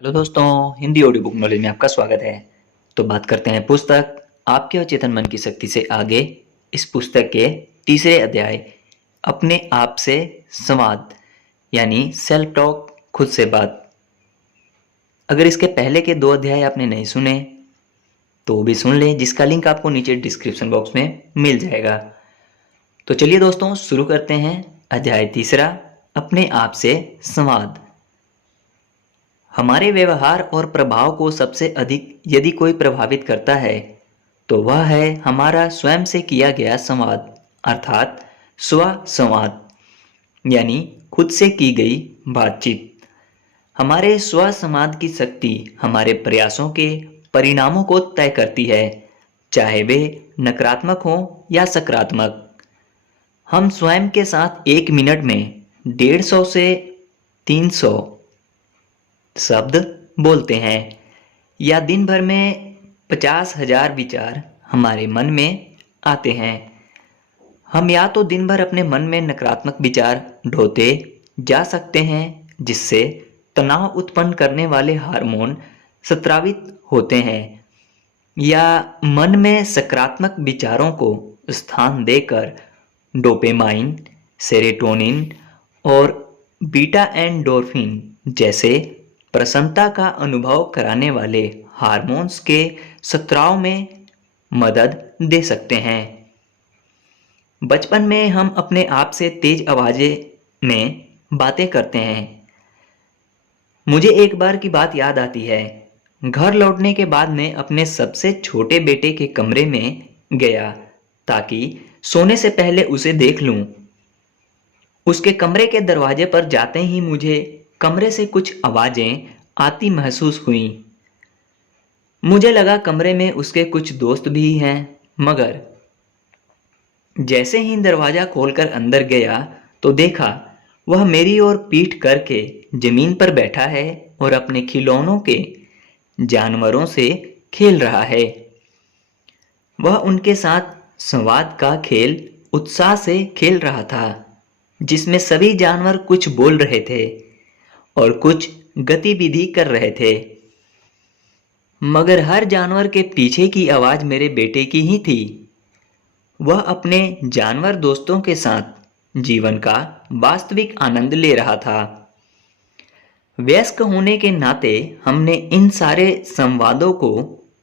Hello दोस्तों, Hindi audio book knowledge में आपका स्वागत है। तो बात करते हैं पुस्तक आपके अचेतन मन की शक्ति से आगे। इस पुस्तक के तीसरे अध्याय अपने आप से संवाद यानी सेल्फ टॉक, खुद से बात। अगर इसके पहले के 2 अध्याय आपने नहीं सुने तो वो भी सुन लें, जिसका लिंक आपको नीचे डिस्क्रिप्शन बॉक्स में मिल जाएगा। तो चलिए दोस्तों, शुरू करते हैं अध्याय तीसरा, अपने आप से संवाद। हमारे व्यवहार और प्रभाव को सबसे अधिक यदि कोई प्रभावित करता है तो वह है हमारा स्वयं से किया गया संवाद, अर्थात स्व संवाद यानी खुद से की गई बातचीत। हमारे स्व संवाद की शक्ति हमारे प्रयासों के परिणामों को तय करती है, चाहे वे नकारात्मक हों या सकारात्मक। हम स्वयं के साथ 1 मिनट में 150 से 300 शब्द बोलते हैं, या दिन भर में 50,000 विचार हमारे मन में आते हैं। हम या तो दिन भर अपने मन में नकारात्मक विचार ढोते जा सकते हैं, जिससे तनाव उत्पन्न करने वाले हार्मोन स्रावित होते हैं, या मन में सकारात्मक विचारों को स्थान देकर डोपामाइन, सेरोटोनिन और बीटा एंडोर्फिन जैसे प्रसन्नता का अनुभव कराने वाले हार्मोन्स के स्राव में मदद दे सकते हैं। बचपन में हम अपने आप से तेज आवाज़ें में बातें करते हैं। मुझे एक बार की बात याद आती है। घर लौटने के बाद मैं अपने सबसे छोटे बेटे के कमरे में गया ताकि सोने से पहले उसे देख लूं। उसके कमरे के दरवाजे पर जाते ही मुझे कमरे से कुछ आवाजें आती महसूस हुईं। मुझे लगा कमरे में उसके कुछ दोस्त भी हैं, मगर जैसे ही दरवाजा खोलकर अंदर गया तो देखा वह मेरी ओर पीठ करके जमीन पर बैठा है और अपने खिलौनों के जानवरों से खेल रहा है। वह उनके साथ संवाद का खेल उत्साह से खेल रहा था, जिसमें सभी जानवर कुछ बोल रहे थे और कुछ गतिविधि कर रहे थे, मगर हर जानवर के पीछे की आवाज मेरे बेटे की ही थी। वह अपने जानवर दोस्तों के साथ जीवन का वास्तविक आनंद ले रहा था। वयस्क होने के नाते हमने इन सारे संवादों को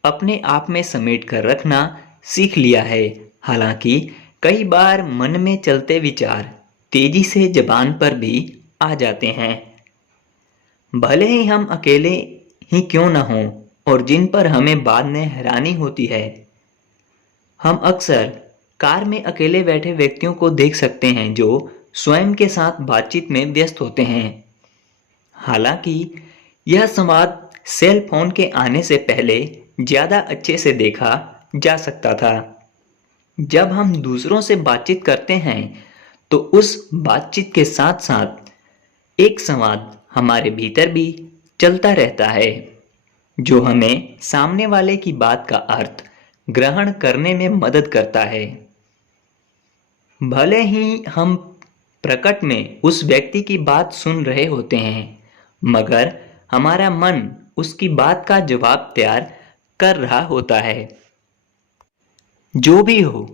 अपने आप में समेट कर रखना सीख लिया है। हालांकि कई बार मन में चलते विचार तेजी से जबान पर भी आ जाते हैं, भले ही हम अकेले ही क्यों न हों, और जिन पर हमें बाद में हैरानी होती है। हम अक्सर कार में अकेले बैठे व्यक्तियों को देख सकते हैं जो स्वयं के साथ बातचीत में व्यस्त होते हैं। हालांकि यह संवाद सेल फोन के आने से पहले ज्यादा अच्छे से देखा जा सकता था। जब हम दूसरों से बातचीत करते हैं तो उस बातचीत के साथ साथ एक संवाद हमारे भीतर भी चलता रहता है, जो हमें सामने वाले की बात का अर्थ ग्रहण करने में मदद करता है। भले ही हम प्रकट में उस व्यक्ति की बात सुन रहे होते हैं, मगर हमारा मन उसकी बात का जवाब तैयार कर रहा होता है। जो भी हो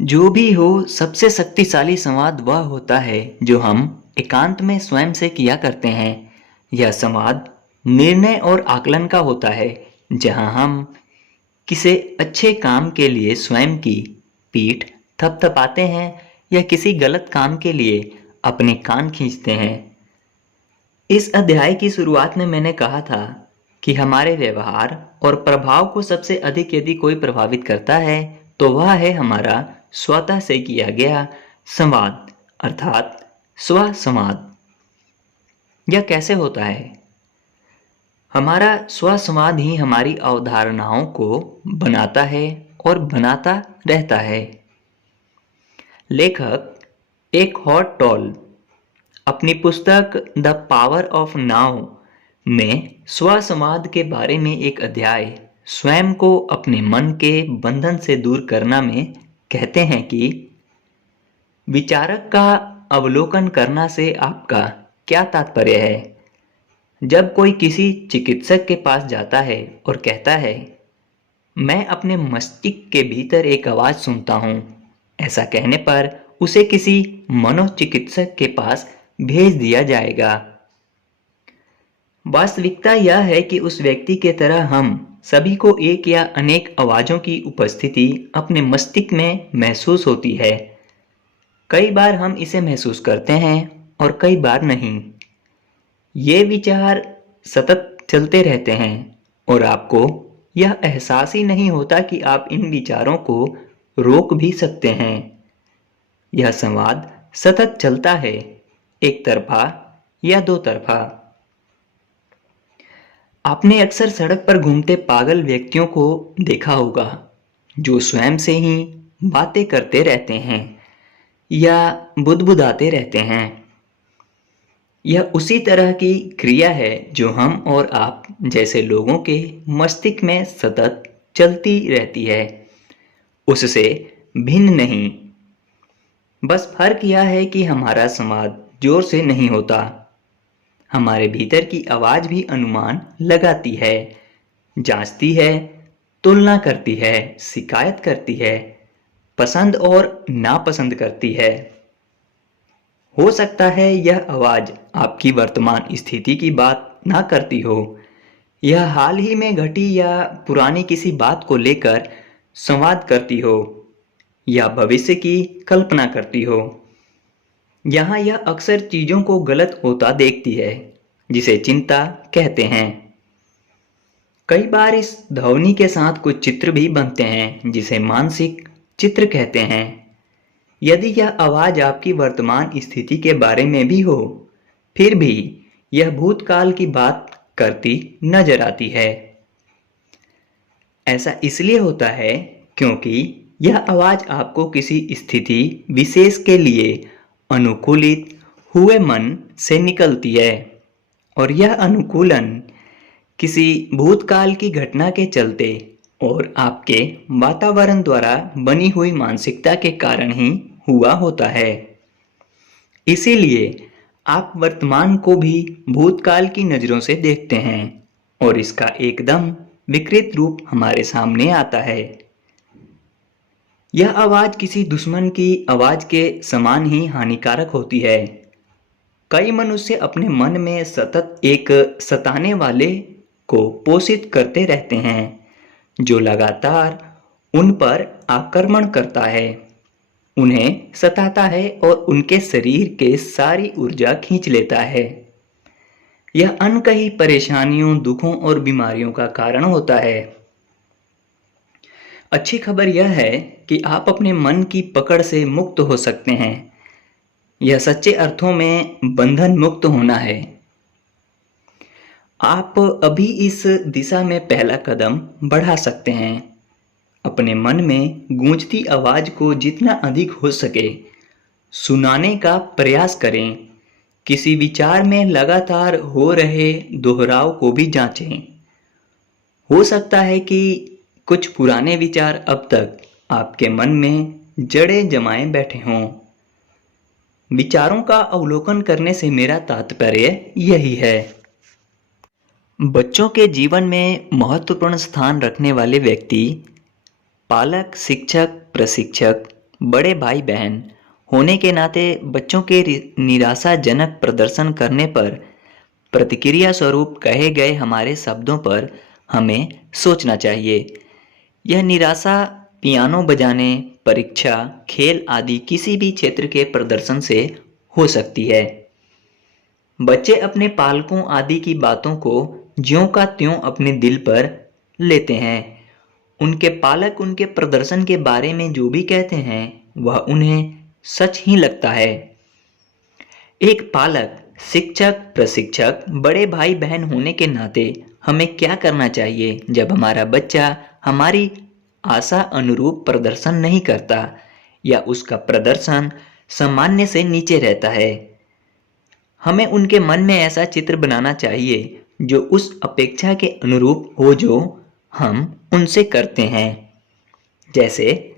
जो भी हो, सबसे शक्तिशाली संवाद वह होता है जो हम एकांत में स्वयं से किया करते हैं। यह संवाद निर्णय और आकलन का होता है, जहां हम किसी अच्छे काम के लिए स्वयं की पीठ थपथपाते हैं या किसी गलत काम के लिए अपने कान खींचते हैं। इस अध्याय की शुरुआत में मैंने कहा था कि हमारे व्यवहार और प्रभाव को सबसे अधिक यदि कोई प्रभावित करता है तो वह है हमारा स्वतः से किया गया संवाद, अर्थात स्व संवाद। यह कैसे होता है? हमारा स्व संवाद ही हमारी अवधारणाओं को बनाता है और बनाता रहता है। लेखक एक हॉट टॉल अपनी पुस्तक द पावर ऑफ नाउ में स्व संवाद के बारे में एक अध्याय स्वयं को अपने मन के बंधन से दूर करना में कहते हैं कि विचारक का अवलोकन करना से आपका क्या तात्पर्य है? जब कोई किसी चिकित्सक के पास जाता है और कहता है, मैं अपने मस्तिष्क के भीतर एक आवाज़ सुनता हूँ, ऐसा कहने पर उसे किसी मनोचिकित्सक के पास भेज दिया जाएगा। वास्तविकता यह है कि उस व्यक्ति के तरह हम सभी को एक या अनेक आवाज़ों की उपस्थिति अपने मस्तिष्क में महसूस होती है। कई बार हम इसे महसूस करते हैं और कई बार नहीं। ये विचार सतत चलते रहते हैं और आपको यह एहसास ही नहीं होता कि आप इन विचारों को रोक भी सकते हैं। यह संवाद सतत चलता है, एक तरफा या दो तरफा। आपने अक्सर सड़क पर घूमते पागल व्यक्तियों को देखा होगा जो स्वयं से ही बातें करते रहते हैं या बुदबुदाते रहते हैं। यह उसी तरह की क्रिया है जो हम और आप जैसे लोगों के मस्तिष्क में सतत चलती रहती है, उससे भिन्न नहीं। बस फर्क यह है कि हमारा संवाद जोर से नहीं होता। हमारे भीतर की आवाज भी अनुमान लगाती है, जांचती है, तुलना करती है, शिकायत करती है, पसंद और नापसंद करती है। हो सकता है यह आवाज आपकी वर्तमान स्थिति की बात ना करती हो, यह हाल ही में घटी या पुरानी किसी बात को लेकर संवाद करती हो या भविष्य की कल्पना करती हो। यहाँ यह अक्सर चीजों को गलत होता देखती है, जिसे चिंता कहते हैं। कई बार इस ध्वनि के साथ कुछ चित्र भी बनते हैं, जिसे मानसिक चित्र कहते हैं। यदि यह आवाज आपकी वर्तमान स्थिति के बारे में भी हो, फिर भी यह भूतकाल की बात करती नजर आती है। ऐसा इसलिए होता है क्योंकि यह आवाज आपको किसी स्थिति विशेष के लिए अनुकूलित हुए मन से निकलती है और यह अनुकूलन किसी भूतकाल की घटना के चलते और आपके वातावरण द्वारा बनी हुई मानसिकता के कारण ही हुआ होता है। इसीलिए आप वर्तमान को भी भूतकाल की नजरों से देखते हैं और इसका एकदम विकृत रूप हमारे सामने आता है। यह आवाज किसी दुश्मन की आवाज के समान ही हानिकारक होती है। कई मनुष्य अपने मन में सतत एक सताने वाले को पोषित करते रहते हैं जो लगातार उन पर आक्रमण करता है, उन्हें सताता है और उनके शरीर के सारी ऊर्जा खींच लेता है। यह अनकही परेशानियों, दुखों और बीमारियों का कारण होता है। अच्छी खबर यह है कि आप अपने मन की पकड़ से मुक्त हो सकते हैं। यह सच्चे अर्थों में बंधन मुक्त होना है। आप अभी इस दिशा में पहला कदम बढ़ा सकते हैं। अपने मन में गूंजती आवाज को जितना अधिक हो सके सुनाने का प्रयास करें। किसी विचार में लगातार हो रहे दोहराव को भी जांचें। हो सकता है कि कुछ पुराने विचार अब तक आपके मन में जड़े जमाए बैठे हों। विचारों का अवलोकन करने से मेरा तात्पर्य यही है। बच्चों के जीवन में महत्वपूर्ण स्थान रखने वाले व्यक्ति पालक, शिक्षक, प्रशिक्षक, बड़े भाई बहन होने के नाते बच्चों के निराशाजनक प्रदर्शन करने पर प्रतिक्रिया स्वरूप कहे गए हमारे शब्दों पर हमें सोचना चाहिए। यह निराशा पियानो बजाने, परीक्षा, खेल आदि किसी भी क्षेत्र के प्रदर्शन से हो सकती है। बच्चे अपने पालकों आदि की बातों को ज्यों का त्यों अपने दिल पर लेते हैं। उनके पालक उनके प्रदर्शन के बारे में जो भी कहते हैं वह उन्हें सच ही लगता है। एक पालक, शिक्षक, प्रशिक्षक, बड़े भाई बहन होने के नाते हमें क्या करना चाहिए जब हमारा बच्चा हमारी आशा अनुरूप प्रदर्शन नहीं करता या उसका प्रदर्शन सामान्य से नीचे रहता है। हमें उनके मन में ऐसा चित्र बनाना चाहिए जो उस अपेक्षा के अनुरूप हो जो हम उनसे करते हैं। जैसे,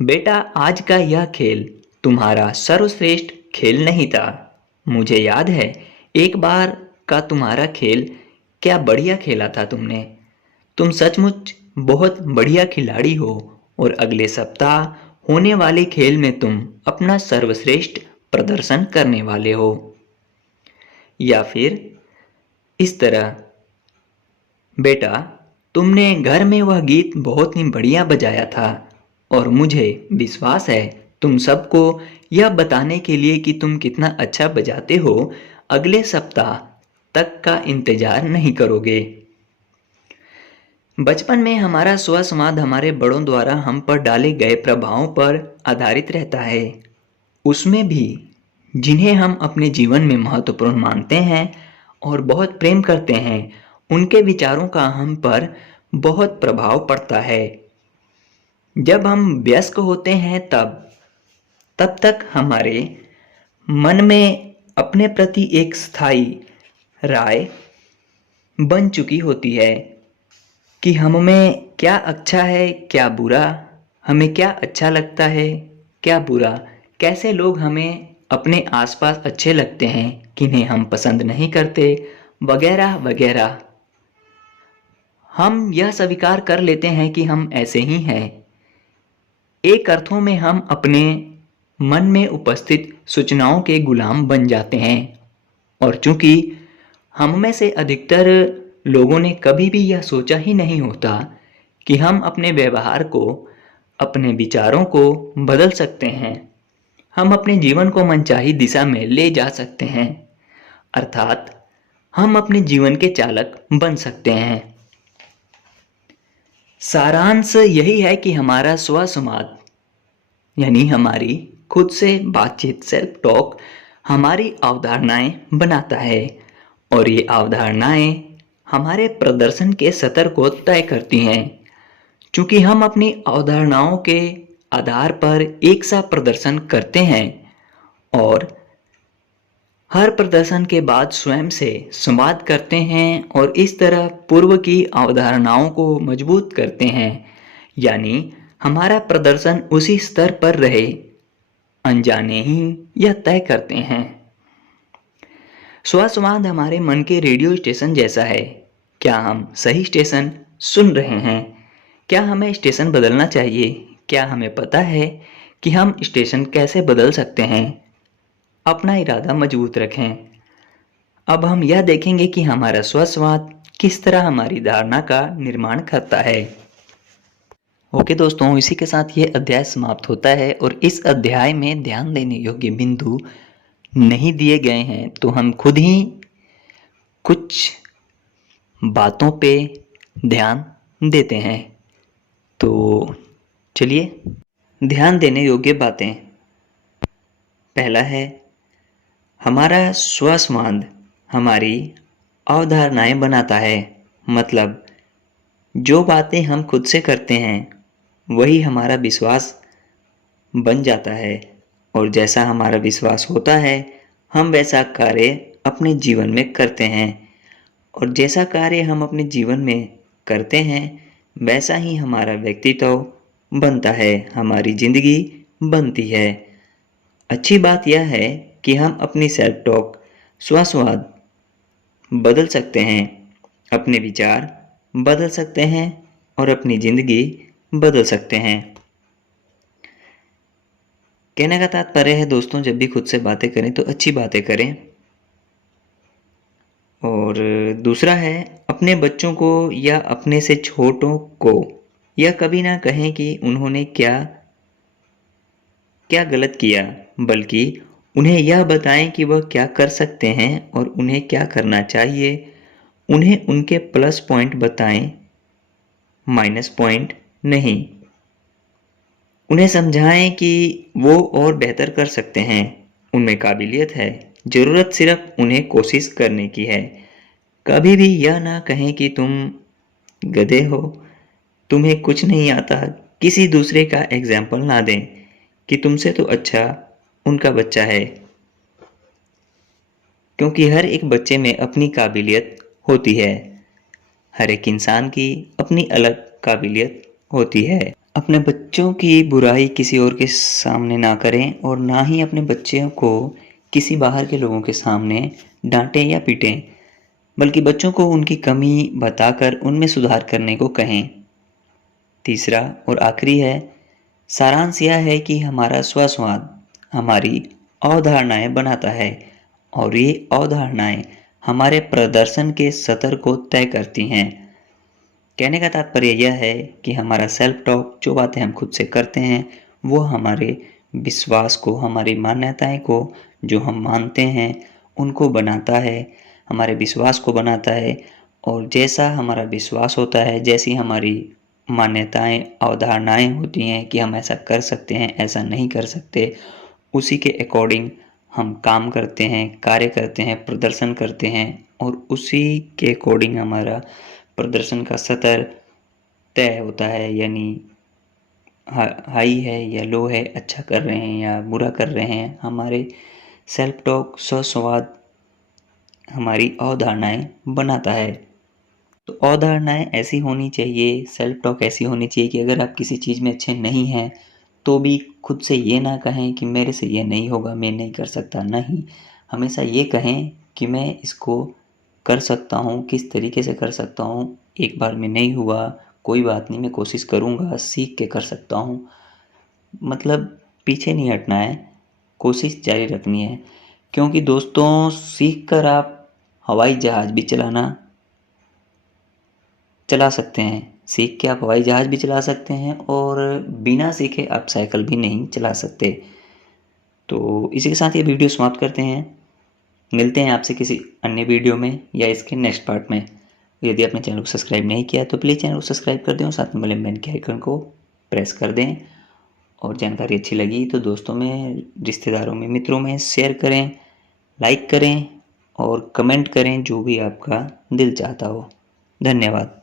बेटा आज का यह खेल तुम्हारा सर्वश्रेष्ठ खेल नहीं था। मुझे याद है एक बार का तुम्हारा खेल क्या बढ़िया खेला था तुमने। तुम सचमुच बहुत बढ़िया खिलाड़ी हो और अगले सप्ताह होने वाले खेल में तुम अपना सर्वश्रेष्ठ प्रदर्शन करने वाले हो। या फिर इस तरह, बेटा, तुमने घर में वह गीत बहुत ही बढ़िया बजाया था और मुझे विश्वास है तुम सबको यह बताने के लिए कि तुम कितना अच्छा बजाते हो अगले सप्ताह तक का इंतजार नहीं करोगे। बचपन में हमारा स्वसंवाद हमारे बड़ों द्वारा हम पर डाले गए प्रभावों पर आधारित रहता है। उसमें भी जिन्हें हम अपने जीवन में महत्वपूर्ण मानते हैं और बहुत प्रेम करते हैं, उनके विचारों का हम पर बहुत प्रभाव पड़ता है। जब हम वयस्क होते हैं तब तक हमारे मन में अपने प्रति एक स्थायी राय बन चुकी होती है कि हमें क्या अच्छा है, क्या बुरा, हमें क्या अच्छा लगता है, क्या बुरा, कैसे लोग हमें अपने आसपास अच्छे लगते हैं, किन्हें हम पसंद नहीं करते, वगैरह वगैरह। हम यह स्वीकार कर लेते हैं कि हम ऐसे ही हैं। एक अर्थों में हम अपने मन में उपस्थित सूचनाओं के गुलाम बन जाते हैं और चूंकि हम में से अधिकतर लोगों ने कभी भी यह सोचा ही नहीं होता कि हम अपने व्यवहार को, अपने विचारों को बदल सकते हैं। हम अपने जीवन को मनचाही दिशा में ले जा सकते हैं, अर्थात हम अपने जीवन के चालक बन सकते हैं। सारांश यही है कि हमारा स्वसंवाद यानी हमारी खुद से बातचीत, सेल्फ टॉक, हमारी अवधारणाएं बनाता है और ये अवधारणाएं हमारे प्रदर्शन के स्तर को तय करती हैं। चूंकि हम अपनी अवधारणाओं के आधार पर एक सा प्रदर्शन करते हैं और हर प्रदर्शन के बाद स्वयं से संवाद करते हैं और इस तरह पूर्व की अवधारणाओं को मजबूत करते हैं, यानी हमारा प्रदर्शन उसी स्तर पर रहे, अनजाने ही यह तय करते हैं। स्वसंवाद हमारे मन के रेडियो स्टेशन जैसा है। क्या हम सही स्टेशन सुन रहे हैं? क्या हमें स्टेशन बदलना चाहिए? क्या हमें पता है कि हम स्टेशन कैसे बदल सकते हैं? अपना इरादा मजबूत रखें। अब हम यह देखेंगे कि हमारा स्वसंवाद किस तरह हमारी धारणा का निर्माण करता है। ओके दोस्तों, इसी के साथ ये अध्याय समाप्त होता है और इस अध्याय में ध्यान देने योग्य बिंदु नहीं दिए गए हैं, तो हम खुद ही कुछ बातों पे ध्यान देते हैं। तो चलिए, ध्यान देने योग्य बातें। पहला है, हमारा स्वसंवाद हमारी अवधारणाएं बनाता है। मतलब जो बातें हम खुद से करते हैं वही हमारा विश्वास बन जाता है और जैसा हमारा विश्वास होता है हम वैसा कार्य अपने जीवन में करते हैं और जैसा कार्य हम अपने जीवन में करते हैं वैसा ही हमारा व्यक्तित्व बनता है, हमारी जिंदगी बनती है। अच्छी बात यह है कि हम अपनी सेल्फ टॉक, स्वसंवाद बदल सकते हैं, अपने विचार बदल सकते हैं और अपनी जिंदगी बदल सकते हैं। कहने का तात्पर्य है दोस्तों, जब भी खुद से बातें करें तो अच्छी बातें करें। और दूसरा है, अपने बच्चों को या अपने से छोटों को यह कभी ना कहें कि उन्होंने क्या क्या गलत किया, बल्कि उन्हें यह बताएं कि वह क्या कर सकते हैं और उन्हें क्या करना चाहिए। उन्हें उनके प्लस पॉइंट बताएं, माइनस पॉइंट नहीं। उन्हें समझाएं कि वो और बेहतर कर सकते हैं, उनमें काबिलियत है, ज़रूरत सिर्फ उन्हें कोशिश करने की है। कभी भी यह ना कहें कि तुम गधे हो, तुम्हें कुछ नहीं आता। किसी दूसरे का एग्जाम्पल ना दें कि तुमसे तो अच्छा उनका बच्चा है, क्योंकि हर एक बच्चे में अपनी काबिलियत होती है। हर एक इंसान की अपनी अलग काबिलियत होती है। अपने बच्चों की बुराई किसी और के सामने ना करें और ना ही अपने बच्चों को किसी बाहर के लोगों के सामने डांटें या पीटें। बल्कि बच्चों को उनकी कमी बताकर उनमें सुधार करने को कहें। तीसरा और आखिरी है, सारांश यह है कि हमारा स्वसंवाद हमारी अवधारणाएं बनाता है और ये अवधारणाएं हमारे प्रदर्शन के स्तर को तय करती हैं। कहने का तात्पर्य यह है कि हमारा सेल्फ टॉक, जो बातें हम खुद से करते हैं, वो हमारे विश्वास को, हमारी मान्यताएं को, जो हम मानते हैं उनको बनाता है, हमारे विश्वास को बनाता है। और जैसा हमारा विश्वास होता है, जैसी हमारी मान्यताएं, अवधारणाएं होती हैं कि हम ऐसा कर सकते हैं, ऐसा नहीं कर सकते, उसी के अकॉर्डिंग हम काम करते हैं, कार्य करते हैं, प्रदर्शन करते हैं और उसी के अकॉर्डिंग हमारा प्रदर्शन का स्तर तय होता है। यानी हाई है या लो है, अच्छा कर रहे हैं या बुरा कर रहे हैं। हमारे सेल्फ टॉक, स्वसंवाद हमारी अवधारणाएं बनाता है। तो अवधारणाएं ऐसी होनी चाहिए, सेल्फ टॉक ऐसी होनी चाहिए कि अगर आप किसी चीज़ में अच्छे नहीं हैं तो भी खुद से ये ना कहें कि मेरे से ये नहीं होगा, मैं नहीं कर सकता। नहीं, हमेशा ये कहें कि मैं इसको कर सकता हूँ, किस तरीके से कर सकता हूँ। एक बार में नहीं हुआ, कोई बात नहीं, मैं कोशिश करूँगा, सीख के कर सकता हूँ। मतलब पीछे नहीं हटना है, कोशिश जारी रखनी है। क्योंकि दोस्तों, सीख कर आप हवाई जहाज़ भी चला सकते हैं। सीख के आप हवाई जहाज़ भी चला सकते हैं और बिना सीखे आप साइकिल भी नहीं चला सकते। तो इसी के साथ ये वीडियो समाप्त करते हैं। मिलते हैं आपसे किसी अन्य वीडियो में या इसके नेक्स्ट पार्ट में। यदि आपने चैनल को सब्सक्राइब नहीं किया तो प्लीज़ चैनल को सब्सक्राइब कर दें और साथ में बेल आइकन के आइकन को प्रेस कर दें। और जानकारी अच्छी लगी तो दोस्तों में, रिश्तेदारों में, मित्रों में शेयर करें, लाइक करें और कमेंट करें, जो भी आपका दिल चाहता हो। धन्यवाद।